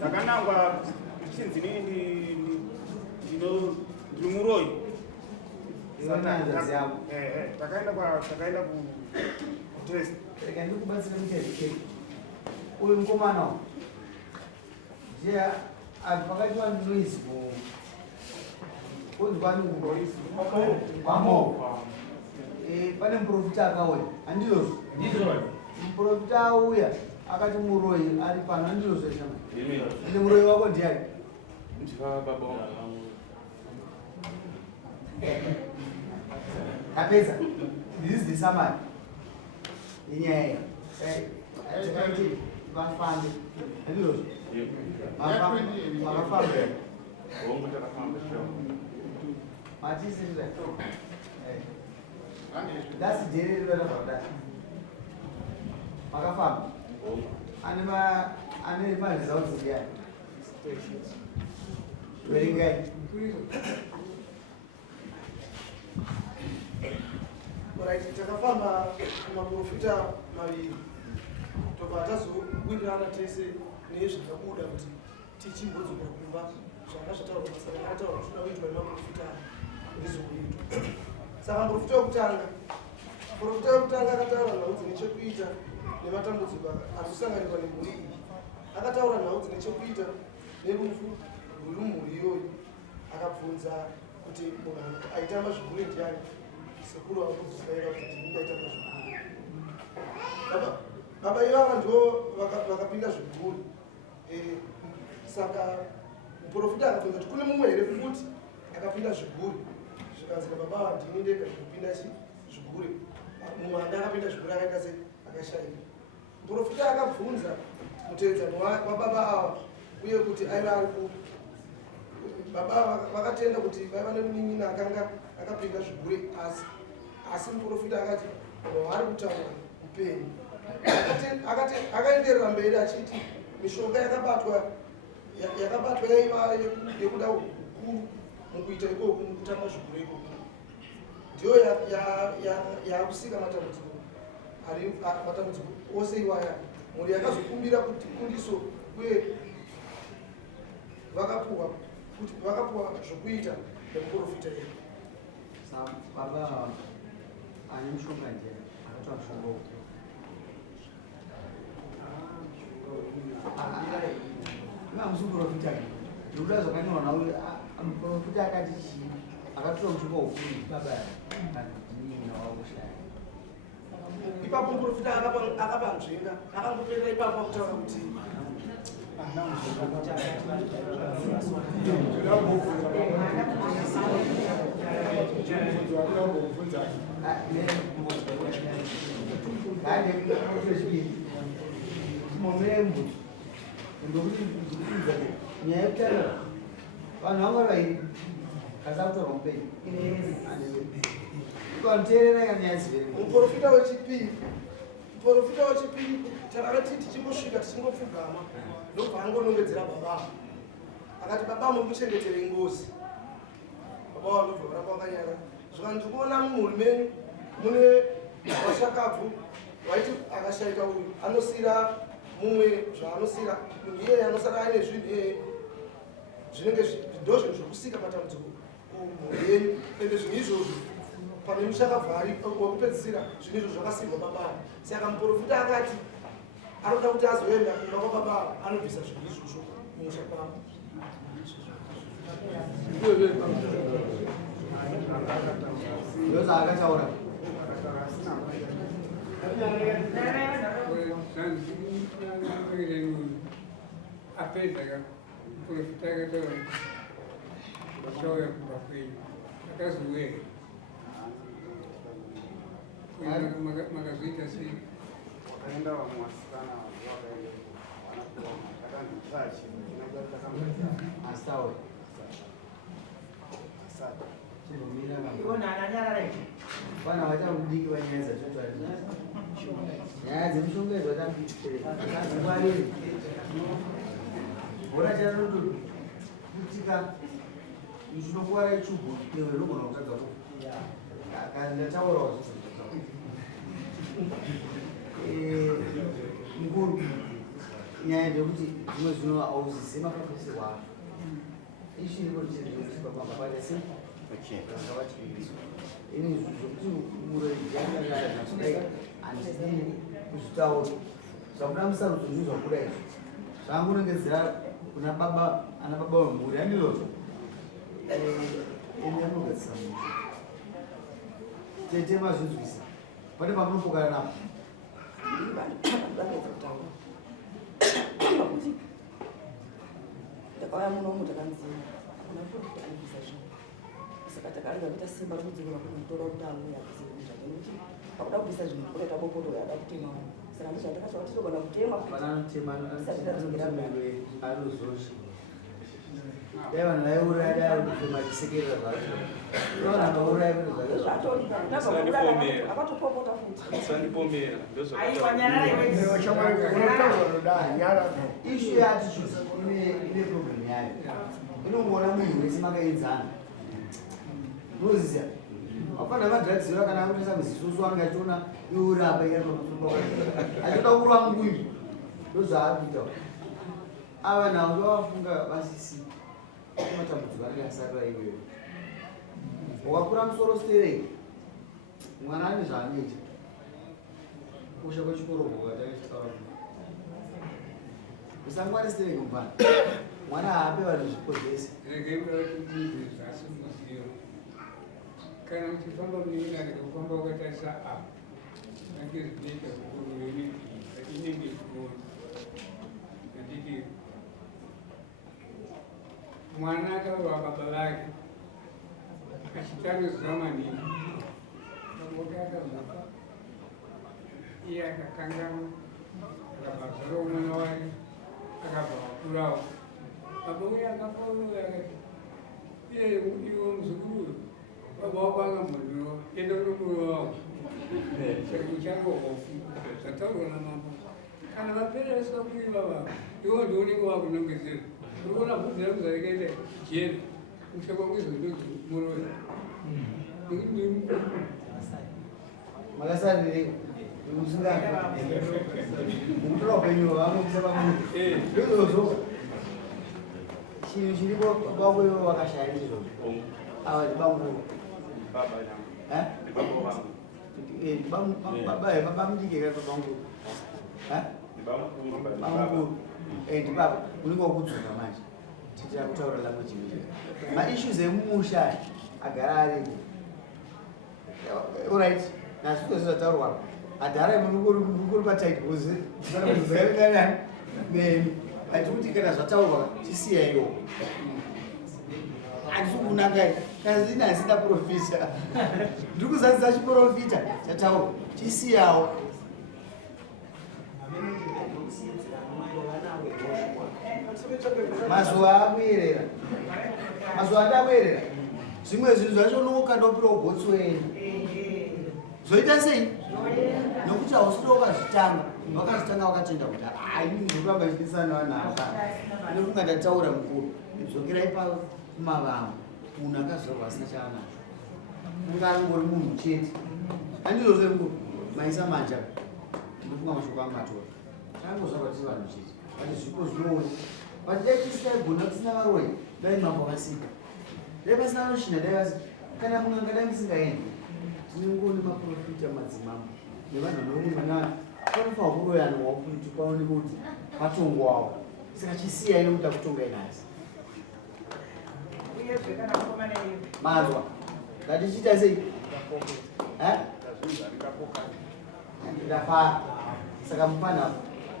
takanangwa chinzi ndiri muroyi takaenda kutest reka ndikubatsira mukezi uyu mukomana je pakatiwa noise kunzwani pamo pane muprofita akauya handizvozvo muprofita auya akati muroyi ari pano handizvozvo shama ende muroyi wako ndiani kapedza this is the summary yenyaya takaiti vafambe handizvozvo makafamba matisirira that's dhere rivarazvakudai makafamba ane maresults ndiyani verengai takafamba maprofita maviri tobva tazowirirana tese nezvakabuda kuti tichimbodzokera kumba zvanga zvataurwa masaka akataura kuti toda kuitwa nemaprofita ndizvokuitwa saka muprofita wekutanga akataura nhau dzine chekuita nematambudziko akusanganirwa nemhuri iyi akataura nhau dzine chekuita nerufu rwuri mumhuri iyoyi akabvunza kuti munhu aitamba zvikuru ndiani sekuru akuzosaira kuti ndingaitamba zvikuru baba ivava ndo vakapinda zvikuru saka muprofita akabvunza kuti kune mumwe here futi akapinda zviguru zvikanzika baba vandini ndega zvekupinda zviguru mumwe anga akapinda zviguru akaita se akashaira muprofita akabvunza mutevedzani wababa ava uye kuti aiva ari kupi baba vakatenda kuti vaiva nemunin'ina akanga akapinda zviguru asi muprofita akati vari kutaura upenyu akaenderera mberi achiti mishonga yakabatwa yaiva yekuda ukuru mukuita ikoko mukutamba zvikuru ikoko ndiyo yakusika matambudziko ose iwaya mhuri yakazokumbira kuti kundiso uye vakapuwa zvokuita nemuprofita yedu baba ane mushonga ndiye akatwa mushonga imamusi muprofita ndikuda zvakanyorwa nauyo muprofita akati chii akatora mushonga ukuru baba wakushaya ipapo muprofita akapa nzvenga akangopera ipapo akutaura kuti momembuti ndokuti nyaya yekutaura vanhu vanga vairi kasi akutorwa mupenyu ikanoteerera nyaya dzivere muprofita wechipiri takati tichingosvika tichingopfugama ndobva angonongedzera baba akati baba mukuchengetere ngozi baba vandobva varamba vakanyara zvika ndikuona mumhuri menyu mune washakabvu waiti akashaika uyu anosiyira mumwe zvaanosiyira munhu iyeye anosara aine zvinhu zvinenge ndo zvinhu zvokusika matambudziko kumhuri yenyu ende zvinhu izvozvo pane mushakabvu ari wekupedzisira zvinhu izvo zvakasiyirwa baba saka muprofita akati anoda kuti azoenda kumba kwababa anobvisa zvinhu izvozvo mumusha kwavo ndozvaakataura apedza muprofita akataura achauya kubva kwenyu akazouya makazoita sei wakaenda vamwe vasikana asawe vana vachamudiki vanyaya dzacho nyaya dzemushongedzo tambiangwariri bhora chanotokutika izvinokuwara ichubu newe rinogona kutadza ndataurawo mukuru nyaya ndekuti zvimwe zvino auziziva mafambisirwo acho ishi iripo chizipapapapatese akavachiiso ini zvokuti muroijanaaai handidii kuzvitaura zvakuda musarudzi zvizvakuda izvo zvangunongedzera kuna baba ana baba vemhuri andizvozvo ini anogadzisa munhu tete mazvinzwisa pane pamunopokana napo ndakauya munomu takanziva akuna kutokuisa zvinhu saka takarega kuita simba rokudzivira kuti mutora kuti auya kuzivinza nekuti pakuda kuisa zvinhu kunoita bopoto yada kutema saka ndizvatakacha kuti togona kutema anozochi dai vanhu vaiuraya dai ari kufema chisekerera zvacho vauraya vinhu akatopopota futi ishu yattitude ine problem yayo inongoona munhu wese makaenzana unoziziva apana madrugs iwa kana akutesa muzisusu anenge achiona iurapa achida kurwa ngwimbi ndozvaakuita ava navo ndovavafunga vasisi matambudziko anenge asarira iweyo wakakura musoro sterei mwana ane zvaanoita kusha kwechikoro kwataiaa usangwari sterei kumbana mwana haape vanhu zvipo zvese kana uchifamba muningi kufamba ukatarisa apa nange zvinoita kukurureni inenge kuona anditi mwana ataura baba vake achitaniziva maningi akoti akazofa iye akakangama akabva zaro mwana wake akabva wakurawo baba uye akafauluya akati iye iwo muzukuru baba wakwanga mhuriwo enda unomuro wavo uchangohofu zvataurwa namama kana vaperesa kuiva vavo iwo ndiunenge wakunongedzera urikuona bvudzi rakuzarekaita jena uchakwangizondozi muroyi makasarirei musingafa mukutora upenyu vaamukisa pamunhu ndizvozvo chinhu chiripo kwakwevo vakashaya ndizvozvo ava ndibanguru baba mudike kati babanguru banguru ndibaba unenge wakudzoka manje titira kutaura language imwe maissues emumusha agara ariko oright nazviko zvataurwa adhara mukuri pataiti kuzi zvakanani nemi ati kuti kana zvataurwa tisiya iyo handisukunakai kazina asina profita ndiri kuzadzisa chiprofita chataurwa tisiyawo mazuva akuyerera mazuva andakuyerera zvimwe zvinhu zvacho unongokandopira ugotsweni zoita sei nokuti hausida ukazvitanga vakazvitanga vakatenda kuti ndoramba chitisana vanhu aka inofunga ndataura mukuru idzokerai pamavamo munhu akazorwa asina chaanacho kunga angori munhu chete handizvozve mukuru maisa manja ndinofunga mashoko angu atora tangozvarwa tiri vanhu chete ati zvipo zvinoona but dai tisikaigona tisina varoi dai mambo vakasika dai pasina vanoshina dai vasi kana munganga dai musingaendi tinengoni maprofita madzimambo nevanhu vanorimana panofa kuroyanwa kuti paoneke kuti patongwawo saka chisiya ino kuti akutongai nasi mazwa ngatichiita sei ndafara saka mupana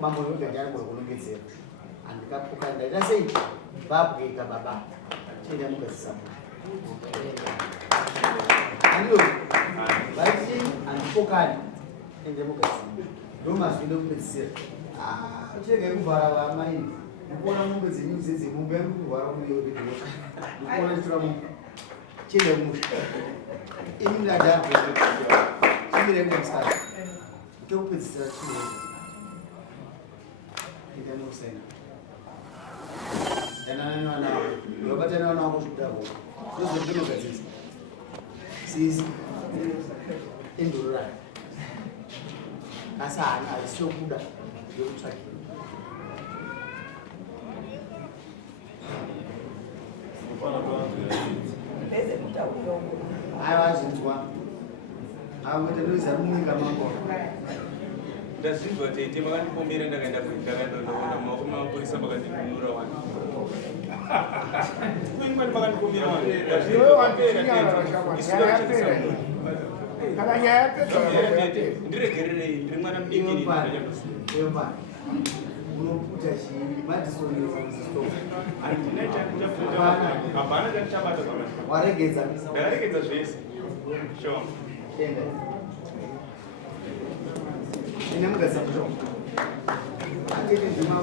mambo yogadyanigora kunongedzera handikapoka ndaita sei vabweka baba chienda mugadzisa handiyo vaiti handipokani ende mugadzisa ndo mazwi ndokupedzisira uchegai kuvhara vamaini ndikuona mombe dzenyu dzedzemombe yangu kurwara kuyovedhoo ndikuona chitora mombe chienda kumusha imi ndadhaa chimirei mumusara ndokupedzisira chienda ende mukusaina danananawo vabatana vana vako zvikudavo ndozvendinogadzisa sisi indururani asi haana hazisiyokuda yokutsvakira Bese mutaurira uko. Aiwa zvinzwa. Akuti ndoisa munyika mako. Ndazvinzwa tete makandipomera ndakaenda ndakandoona maoko mapurisa makandinunura wani. Kuimani makandipomera wani. Iwe wandichinyara zvakawanda. Kana nyaya tete ndiregererei ndiri mwana mudiki Yomba. Unokuta chii madisonesisto. handina hapana chatichabata pamashoko. Waregedza. Ndakaregedza zvese. Sure. Enda. Ine mugasa kucho. Atete ndima